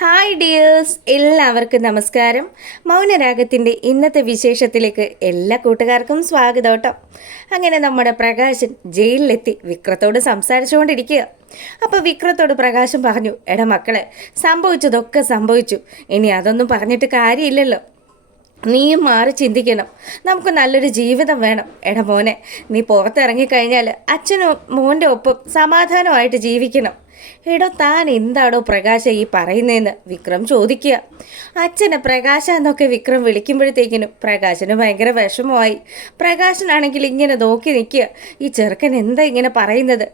Hi dears, എല്ലാവർക്കും നമസ്കാരം. മൗനരാഗത്തിൻ്റെ ഇന്നത്തെ വിശേഷത്തിലേക്ക് എല്ലാ കൂട്ടുകാർക്കും സ്വാഗതം കേട്ടോ. അങ്ങനെ നമ്മുടെ പ്രകാശൻ ജയിലിലെത്തി വിക്രത്തോട് സംസാരിച്ചുകൊണ്ടിരിക്കുക. അപ്പോൾ വിക്രത്തോട് പ്രകാശൻ പറഞ്ഞു, എടാ മക്കളെ, സംഭവിച്ചതൊക്കെ സംഭവിച്ചു, ഇനി അതൊന്നും പറഞ്ഞിട്ട് കാര്യമില്ലല്ലോ. നീയും മാറി ചിന്തിക്കണം. നമുക്ക് നല്ലൊരു ജീവിതം വേണം. എടാ മോനെ, നീ പുറത്തിറങ്ങിക്കഴിഞ്ഞാൽ അച്ഛനും മോൻ്റെ ഒപ്പം സമാധാനമായിട്ട് ജീവിക്കണം. എടോ, താൻ എന്താടോ പ്രകാശ ഈ പറയുന്നതെന്ന് വിക്രം ചോദിക്കുക. അച്ഛനെ പ്രകാശ എന്നൊക്കെ വിക്രം വിളിക്കുമ്പോഴത്തേക്കിനും പ്രകാശന് ഭയങ്കര വിഷമമായി. പ്രകാശനാണെങ്കിൽ ഇങ്ങനെ നോക്കി നിൽക്കുക, ഈ ചെറുക്കൻ എന്താ ഇങ്ങനെ പറയുന്നത്?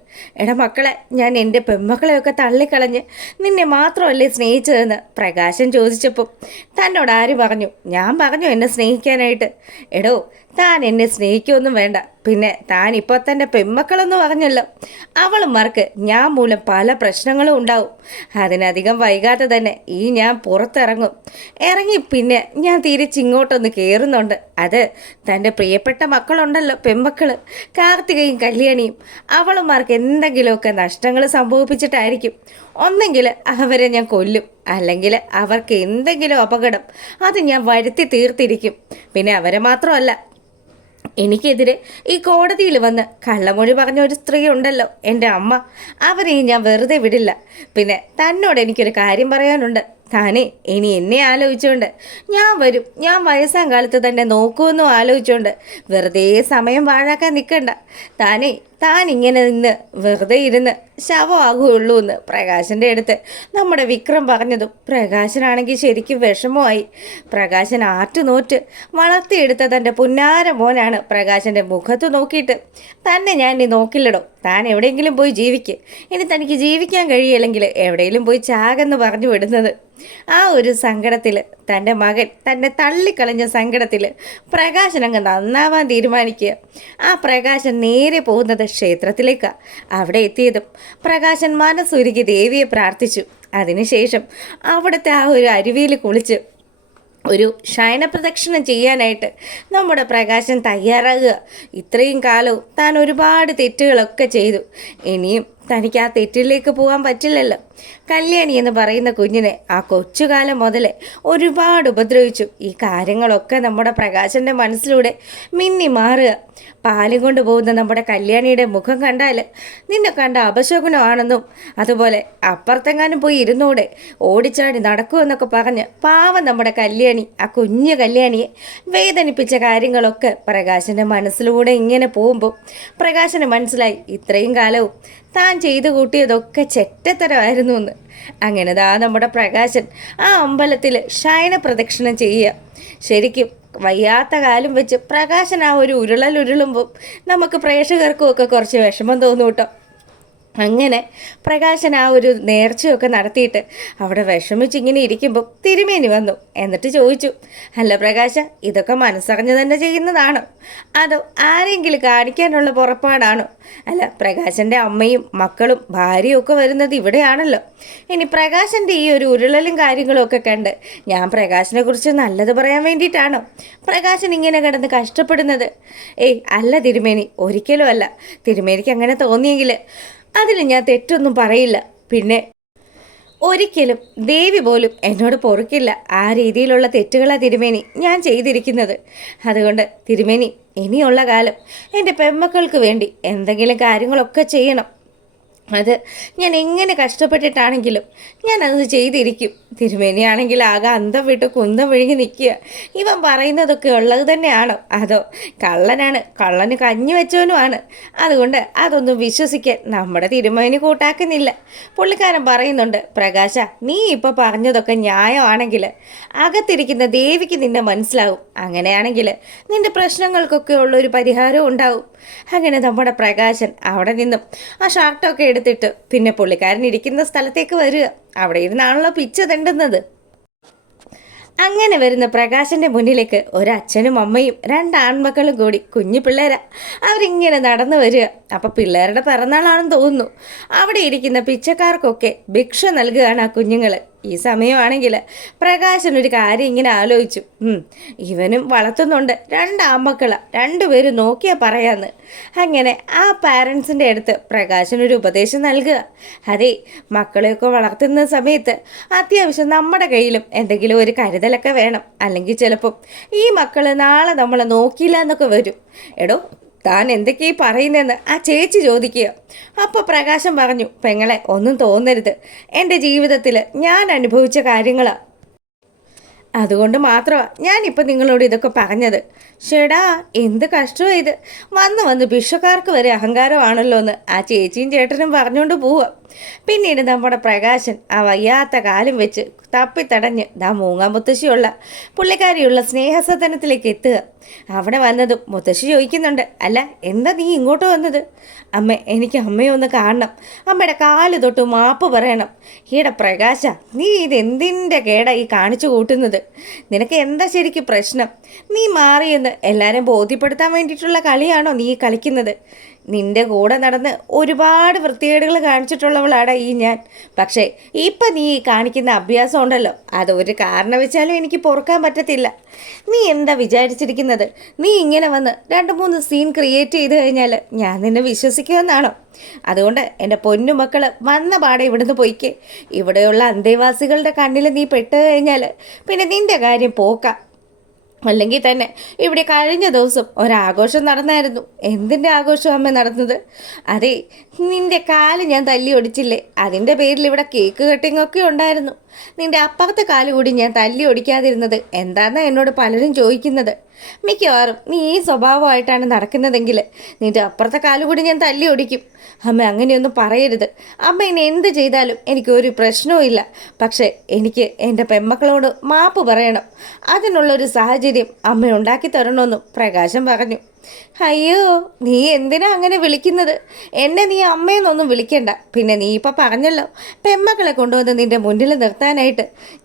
എടാ മക്കളെ, ഞാൻ എൻ്റെ പെൺമക്കളെയൊക്കെ തള്ളിക്കളഞ്ഞ് നിന്നെ മാത്രമല്ലേ സ്നേഹിച്ചതെന്ന് പ്രകാശൻ ചോദിച്ചപ്പോൾ തന്നോട് ആര് പറഞ്ഞു? ഞാൻ പറഞ്ഞു എന്നെ സ്നേഹിക്കാനായിട്ട്. എടോ, താൻ എന്നെ സ്നേഹിക്കുമൊന്നും വേണ്ട. പിന്നെ താൻ ഇപ്പോൾ തന്നെ പെൺമക്കളെന്ന് പറഞ്ഞല്ലോ, അവളുമാർക്ക് ഞാൻ മൂലം പല പ്രശ്നങ്ങളും ഉണ്ടാവും. അതിനധികം വൈകാതെ തന്നെ ഞാൻ പുറത്തിറങ്ങും. ഇറങ്ങി പിന്നെ ഞാൻ തിരിച്ചിങ്ങോട്ടൊന്ന് കയറുന്നുണ്ട്. അത് തൻ്റെ പ്രിയപ്പെട്ട മക്കളുണ്ടല്ലോ, പെൺമക്കൾ കാർത്തികയും കല്യാണിയും. അവളുമാർക്ക് എന്തെങ്കിലുമൊക്കെ നഷ്ടങ്ങൾ സംഭവിപ്പിച്ചിട്ടായിരിക്കും. ഒന്നെങ്കിൽ അവരെ ഞാൻ കൊല്ലും, അല്ലെങ്കിൽ അവർക്ക് എന്തെങ്കിലും അപകടം അത് ഞാൻ വരുത്തി തീർത്തിരിക്കും. പിന്നെ അവരെ മാത്രമല്ല, എനിക്കെതിരെ ഈ കോടതിയിൽ വന്ന് കള്ളമൊഴി പറഞ്ഞ ഒരു സ്ത്രീ ഉണ്ടല്ലോ, എൻ്റെ അമ്മ, അവരെയും ഞാൻ വെറുതെ വിടില്ല. പിന്നെ തന്നോട് എനിക്കൊരു കാര്യം പറയാനുണ്ട്. താനേ ഇനി എന്നെ ആലോചിച്ചുകൊണ്ട് ഞാൻ വരും, ഞാൻ വയസ്സാം കാലത്ത് തന്നെ നോക്കുമെന്നും ആലോചിച്ചുകൊണ്ട് വെറുതെ സമയം വാഴാക്കാൻ നിൽക്കണ്ട. താൻ ഇങ്ങനെ നിന്ന് വെറുതെ ഇരുന്ന് ശവമാകുകയുള്ളൂ എന്ന് പ്രകാശൻ്റെ അടുത്ത് നമ്മുടെ വിക്രം പറഞ്ഞതും പ്രകാശനാണെങ്കിൽ ശരിക്കും വിഷമമായി. പ്രകാശൻ ആറ്റുനോറ്റ് വളർത്തിയെടുത്ത തൻ്റെ പുന്നാര മോനാണ് പ്രകാശൻ്റെ മുഖത്ത് നോക്കിയിട്ട്, തന്നെ ഞാൻ ഇനി നോക്കില്ലടോ, താൻ എവിടെയെങ്കിലും പോയി ജീവിക്ക്, ഇനി തനിക്ക് ജീവിക്കാൻ കഴിയില്ലെങ്കിൽ എവിടെയെങ്കിലും പോയി ചാകെന്ന് പറഞ്ഞു വിടുന്നത്. ആ ഒരു സങ്കടത്തിൽ, തൻ്റെ മകൻ തന്നെ തള്ളിക്കളഞ്ഞ സങ്കടത്തിൽ പ്രകാശൻ അങ്ങ് നന്നാവാൻ തീരുമാനിക്കുക. ആ പ്രകാശൻ നേരെ പോകുന്നത് ക്ഷേത്രത്തിലേക്കാണ്. അവിടെ എത്തിയതും പ്രകാശൻ മനസ്സുരുകി ദേവിയെ പ്രാർത്ഥിച്ചു. അതിനുശേഷം അവിടുത്തെ ആ ഒരു അരുവിയിൽ കുളിച്ച് ഒരു ശയനപ്രദക്ഷിണം ചെയ്യാനായിട്ട് നമ്മുടെ പ്രകാശൻ തയ്യാറാകുക. ഇത്രയും കാലവും താൻ ഒരുപാട് തെറ്റുകളൊക്കെ ചെയ്തു. ഇനിയും തനിക്ക് ആ തെറ്റിലേക്ക് പോകാൻ പറ്റില്ലല്ലോ. കല്യാണി എന്ന് പറയുന്ന കുഞ്ഞിനെ ആ കൊച്ചുകാലം മുതലേ ഒരുപാട് ഉപദ്രവിച്ചു. ഈ കാര്യങ്ങളൊക്കെ നമ്മുടെ പ്രകാശൻ്റെ മനസ്സിലൂടെ മിന്നി മാറുക. പാലും കൊണ്ട് പോകുന്ന നമ്മുടെ കല്യാണിയുടെ മുഖം കണ്ടാൽ നിന്നെ കണ്ട അപശകുനമാണെന്നും, അതുപോലെ അപ്പുറത്തെങ്ങാനും പോയി ഇരുന്നൂടെ, ഓടിച്ചാടി നടക്കുമെന്നൊക്കെ പറഞ്ഞ് പാവം നമ്മുടെ കല്യാണി, ആ കുഞ്ഞു കല്യാണിയെ വേദനിപ്പിച്ച കാര്യങ്ങളൊക്കെ പ്രകാശൻ്റെ മനസ്സിലൂടെ ഇങ്ങനെ പോകുമ്പോൾ പ്രകാശന് മനസ്സിലായി, ഇത്രയും കാലവും താൻ ചെയ്തു കൂട്ടിയതൊക്കെ ചെറ്റത്തരമായിരുന്നു എന്ന്. അങ്ങനെ നമ്മുടെ പ്രകാശൻ ആ അമ്പലത്തിൽ ശയന പ്രദക്ഷിണം ചെയ്യുക. ശരിക്കും വയ്യാത്ത കാലം വെച്ച് പ്രകാശൻ ആ ഒരു ഉരുളുമ്പോൾ നമുക്ക് പ്രേക്ഷകർക്കും ഒക്കെ കുറച്ച് വിഷമം തോന്നും കേട്ടോ. അങ്ങനെ പ്രകാശൻ ആ ഒരു നേർച്ചയൊക്കെ നടത്തിയിട്ട് അവിടെ വിഷമിച്ചിങ്ങനെ ഇരിക്കുമ്പോൾ തിരുമേനി വന്നു. എന്നിട്ട് ചോദിച്ചു, അല്ല പ്രകാശ, ഇതൊക്കെ മനസ്സറിഞ്ഞ് തന്നെ ചെയ്യുന്നതാണോ, അതോ ആരെങ്കിലും കാണിക്കാനുള്ള പുറപ്പാടാണോ? അല്ല, പ്രകാശൻ്റെ അമ്മയും മക്കളും ഭാര്യയും ഒക്കെ വരുന്നത് ഇവിടെയാണല്ലോ. ഇനി പ്രകാശൻ്റെ ഈ ഒരു ഉരുളലും കാര്യങ്ങളും ഒക്കെ കണ്ട് ഞാൻ പ്രകാശനെ കുറിച്ച് നല്ലത് പറയാൻ വേണ്ടിയിട്ടാണോ പ്രകാശൻ ഇങ്ങനെ കിടന്ന് കഷ്ടപ്പെടുന്നത്? അല്ല തിരുമേനി, ഒരിക്കലും അല്ല. തിരുമേനിക്ക് അങ്ങനെ തോന്നിയെങ്കിൽ അതിൽ ഞാൻ തെറ്റൊന്നും പറയില്ല. പിന്നെ ഒരിക്കലും ദേവി പോലും എന്നോട് പൊറുക്കില്ല. ആ രീതിയിലുള്ള തെറ്റുകളാണ് തിരുമേനി ഞാൻ ചെയ്തിരിക്കുന്നത്. അതുകൊണ്ട് തിരുമേനി, ഇനിയുള്ള കാലം എൻ്റെ പെൺമക്കൾക്ക് വേണ്ടി എന്തെങ്കിലും കാര്യങ്ങളൊക്കെ ചെയ്യണം. അത് ഞാൻ എങ്ങനെ കഷ്ടപ്പെട്ടിട്ടാണെങ്കിലും ഞാനത് ചെയ്തിരിക്കും. തിരുമേനിയാണെങ്കിൽ ആകെ അന്തം വിട്ട് കുന്തം വിഴുങ്ങി നിൽക്കുക. ഇവൻ പറയുന്നതൊക്കെ ഉള്ളത് തന്നെയാണോ, അതോ കള്ളനാണ്, കള്ളന് കഞ്ഞി വെച്ചവനുമാണ്, അതുകൊണ്ട് അതൊന്നും വിശ്വസിക്കാൻ നമ്മുടെ തിരുമേനി കൂട്ടാക്കുന്നില്ല. പുള്ളിക്കാരൻ പറയുന്നുണ്ട്, പ്രകാശ, നീ ഇപ്പോൾ പറഞ്ഞതൊക്കെ ന്യായമാണെങ്കിൽ അകത്തിരിക്കുന്ന ദേവിക്ക് നിന്നെ മനസ്സിലാവും. അങ്ങനെയാണെങ്കിൽ നിൻ്റെ പ്രശ്നങ്ങൾക്കൊക്കെ ഉള്ളൊരു പരിഹാരവും ഉണ്ടാവും. അങ്ങനെ നമ്മുടെ പ്രകാശൻ അവിടെ നിന്നും ആ ഷർട്ടൊക്കെ എടുത്തിട്ട് പിന്നെ പുള്ളിക്കാരൻ ഇരിക്കുന്ന സ്ഥലത്തേക്ക് വരിക. അവിടെ ഇരുന്നാണല്ലോ പിച്ച തെണ്ടുന്നത്. അങ്ങനെ വരുന്ന പ്രകാശൻ്റെ മുന്നിലേക്ക് ഒരച്ഛനും അമ്മയും രണ്ട് ആൺമക്കളും കൂടി, കുഞ്ഞു പിള്ളേരാ, അവരിങ്ങനെ നടന്നു വരിക. അപ്പം പിള്ളേരുടെ പിറന്നാളാണെന്ന് തോന്നുന്നു. അവിടെ ഇരിക്കുന്ന പിച്ചക്കാർക്കൊക്കെ ഭിക്ഷ നൽകുകയാണ് ആ കുഞ്ഞുങ്ങൾ. ഈ സമയമാണെങ്കിൽ പ്രകാശൻ ഒരു കാര്യം ഇങ്ങനെ ആലോചിച്ചു. ഇവനും വളർത്തുന്നുണ്ട് 2 ആൺമക്കളാ, 2 പേരും നോക്കിയാൽ പറയാന്ന്. അങ്ങനെ ആ പാരൻസിൻ്റെ അടുത്ത് പ്രകാശൻ ഒരു ഉപദേശം നൽകുക. അതെ, മക്കളെയൊക്കെ വളർത്തുന്ന സമയത്ത് അത്യാവശ്യം നമ്മുടെ കയ്യിലും എന്തെങ്കിലും ഒരു കരുതലൊക്കെ വേണം. അല്ലെങ്കിൽ ചിലപ്പം ഈ മക്കൾ നാളെ നമ്മളെ നോക്കിയില്ല എന്നൊക്കെ വരും. എടോ, താൻ എന്തൊക്കെയാ പറയുന്നതെന്ന് ആ ചേച്ചി ചോദിക്കുക. അപ്പോൾ പ്രകാശം പറഞ്ഞു, പെങ്ങളെ ഒന്നും തോന്നരുത്, എൻ്റെ ജീവിതത്തിൽ ഞാൻ അനുഭവിച്ച കാര്യങ്ങളാണ്, അതുകൊണ്ട് മാത്രമാണ് ഞാനിപ്പോൾ നിങ്ങളോട് ഇതൊക്കെ പറഞ്ഞത്. ഷെടാ, എന്ത് കഷ്ടമാണ് ഇത്, വന്ന് ഭിക്ഷക്കാർക്ക് വരെ അഹങ്കാരമാണല്ലോ എന്ന് ആ ചേച്ചിയും ചേട്ടനും പറഞ്ഞുകൊണ്ട് പോവുക. പിന്നീട് നമ്മുടെ പ്രകാശൻ ആ വയ്യാത്ത കാലം വെച്ച് തപ്പിത്തടഞ്ഞ് മൂങ്ങാമുത്തശ്ശിയുള്ള പുള്ളിക്കാരിയുള്ള സ്നേഹസദനത്തിലേക്ക് എത്തുക. അവിടെ വന്നതും മുത്തശ്ശി ചോദിക്കുന്നുണ്ട്, അല്ല എന്താ നീ ഇങ്ങോട്ട് വന്നത്? അമ്മ, എനിക്ക് അമ്മയെ ഒന്ന് കാണണം, അമ്മയുടെ കാല് തൊട്ട് മാപ്പ് പറയണം. ഈടെ പ്രകാശ, നീ ഇതെന്തിൻ്റെ കേടാ ഈ കാണിച്ചു കൂട്ടുന്നത്? നിനക്ക് എന്താ ശരിക്കും പ്രശ്നം? നീ മാറിയെന്ന് എല്ലാവരും ബോധ്യപ്പെടുത്താൻ വേണ്ടിയിട്ടുള്ള കളിയാണോ നീ കളിക്കുന്നത്? നിന്റെ കൂടെ നടന്ന് ഒരുപാട് വൃത്തികേടുകൾ കാണിച്ചിട്ടുള്ളവളാണ് ഈ ഞാൻ. പക്ഷേ ഇപ്പം നീ കാണിക്കുന്ന അഭ്യാസം ഉണ്ടല്ലോ, അതൊരു കാരണവശാലും എനിക്ക് പൊറുക്കാൻ പറ്റത്തില്ല. നീ എന്താ വിചാരിച്ചിരിക്കുന്നത്? നീ ഇങ്ങനെ വന്ന് 2-3 സീൻ ക്രിയേറ്റ് ചെയ്ത് കഴിഞ്ഞാൽ ഞാൻ നിന്നെ വിശ്വസിക്കുമെന്നാണോ? അതുകൊണ്ട് എൻ്റെ പൊന്നുമക്കൾ വന്ന പാടെ ഇവിടുന്ന് പോയിക്കേ. ഇവിടെയുള്ള അന്തേവാസികളുടെ കണ്ണിൽ നീ പെട്ട് കഴിഞ്ഞാൽ പിന്നെ നിൻ്റെ കാര്യം പോക്കാം. അല്ലെങ്കിൽ തന്നെ ഇവിടെ കഴിഞ്ഞ ദിവസം ഒരാഘോഷം നടന്നായിരുന്നു. എന്തിൻ്റെ ആഘോഷം അമ്മ നടന്നത്? അതെ, നിൻ്റെ കാല് ഞാൻ തല്ലി ഒടിച്ചില്ലേ, അതിൻ്റെ പേരിൽ ഇവിടെ കേക്ക് കട്ടിംഗ് ഒക്കെ ഉണ്ടായിരുന്നു. നിൻ്റെ അപ്പുറത്തെ കാല് കൂടി ഞാൻ തല്ലി ഒടിക്കാതിരുന്നത് എന്താണെന്നാണ് എന്നോട് പലരും ചോദിക്കുന്നത്. മിക്കവാറും നീ ഈ സ്വഭാവമായിട്ടാണ് നടക്കുന്നതെങ്കിൽ നിൻ്റെ അപ്പുറത്തെ കാല് കൂടി ഞാൻ തല്ലി ഒടിക്കും. അമ്മ അങ്ങനെയൊന്നും പറയരുത്. അമ്മ എന്നെ എന്ത് ചെയ്താലും എനിക്കൊരു പ്രശ്നവും ഇല്ല. പക്ഷേ എനിക്ക് എൻ്റെ പെമ്മക്കളോട് മാപ്പ് പറയണം. അതിനുള്ളൊരു സാഹചര്യം അമ്മ ഉണ്ടാക്കി തരണമെന്നും പ്രകാശം പറഞ്ഞു. അയ്യോ, നീ എന്തിനാ അങ്ങനെ വിളിക്കുന്നത്? എന്നെ നീ അമ്മയെന്നൊന്നും വിളിക്കണ്ട. പിന്നെ നീ ഇപ്പം പറഞ്ഞല്ലോ പെമ്മക്കളെ കൊണ്ടുവന്ന് നിൻ്റെ മുന്നിൽ നിർത്താനായിട്ട്.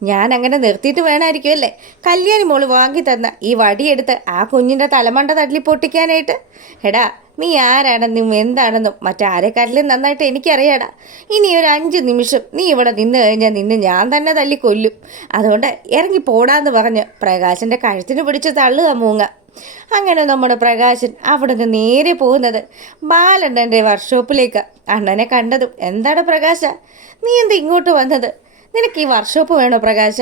ഞാൻ അങ്ങനെ നിർത്തിയിട്ട് വേണമായിരിക്കും അല്ലേ കല്യാണി മോള് വാങ്ങി തന്ന ഈ വടിയെടുത്ത് ആ കുഞ്ഞിൻ്റെ തലമണ്ട തല്ലി പൊട്ടിക്കാനായിട്ട്? എടാ, നീ ആരാണെന്നും എന്താണെന്നും മറ്റാരെക്കാട്ടിലും നന്നായിട്ട് എനിക്കറിയാടാ. ഇനി ഒരു 5 നിമിഷം നീ ഇവിടെ നിന്ന് കഴിഞ്ഞാൽ നിന്നെ ഞാൻ തന്നെ തല്ലി കൊല്ലും. അതുകൊണ്ട് ഇറങ്ങി പോടാന്ന് പറഞ്ഞ് പ്രകാശൻ്റെ കഴുത്തിന് പിടിച്ച് തള്ളുക മൂങ്ങ. അങ്ങനെ നമ്മുടെ പ്രകാശൻ അവിടെ നിന്ന് നേരെ പോകുന്നത് ബാലണ്ണൻ്റെ വർക്ക്ഷോപ്പിലേക്ക്. അണ്ണനെ കണ്ടതും, എന്താണ് പ്രകാശ, നീ എന്താ ഇങ്ങോട്ട് വന്നത്? നിനക്ക് ഈ വർക്ക്ഷോപ്പ് വേണോ പ്രകാശ?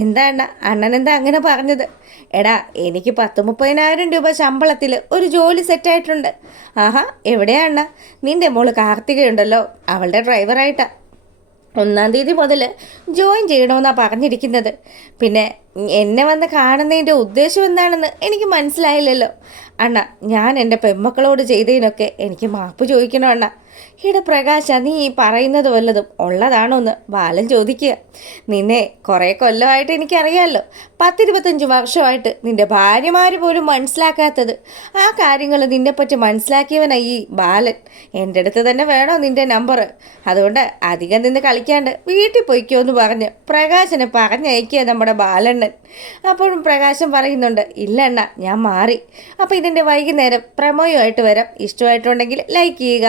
എന്താ അണ്ണ, അണ്ണൻ എന്താ അങ്ങനെ പറഞ്ഞത്? എടാ, എനിക്ക് 10-30,000 രൂപ ശമ്പളത്തിൽ ഒരു ജോലി സെറ്റായിട്ടുണ്ട്. ആഹാ, എവിടെയാ അണ്ണ? നിൻ്റെ മോള് കാർത്തികയുണ്ടല്ലോ, അവളുടെ ഡ്രൈവറായിട്ടാ 1-ാം തീയതി മുതൽ ജോയിൻ ചെയ്യണമെന്നാണ് പറഞ്ഞിരിക്കുന്നത്. പിന്നെ എന്നെ വന്ന് കാണുന്നതിൻ്റെ ഉദ്ദേശം എന്താണെന്ന് എനിക്ക് മനസ്സിലായില്ലല്ലോ. അണ്ണ, ഞാൻ എൻ്റെ പെമ്മക്കളോട് ചെയ്തതിനൊക്കെ എനിക്ക് മാപ്പ് ചോദിക്കണം അണ്ണ. ഇവിടെ പ്രകാശ, നീ ഈ പറയുന്നത് വല്ലതും ഉള്ളതാണോ എന്ന് ബാലൻ ചോദിക്കുക. നിന്നെ കുറേ കൊല്ലമായിട്ട് എനിക്കറിയാമല്ലോ. 10-25 വർഷമായിട്ട് നിൻ്റെ ഭാര്യമാർ പോലും മനസ്സിലാക്കാത്തത് ആ കാര്യങ്ങൾ നിന്നെപ്പറ്റി മനസ്സിലാക്കിയവനായി ഈ ബാലൻ. എൻ്റെ അടുത്ത് തന്നെ വേണോ നിൻ്റെ നമ്പർ? അതുകൊണ്ട് അധികം നിന്ന് കളിക്കാണ്ട് വീട്ടിൽ പോയിക്കോ എന്ന് പറഞ്ഞ് പ്രകാശനെ പറഞ്ഞയക്കുക നമ്മുടെ ബാലണ്ണൻ. അപ്പോഴും പ്രകാശൻ പറയുന്നുണ്ട്, ഇല്ല അണ്ണ, ഞാൻ മാറി. അപ്പോൾ ഇതിൻ്റെ വൈകുന്നേരം പ്രമോയുമായിട്ട് വരാം. ഇഷ്ടമായിട്ടുണ്ടെങ്കിൽ ലൈക്ക് ചെയ്യുക.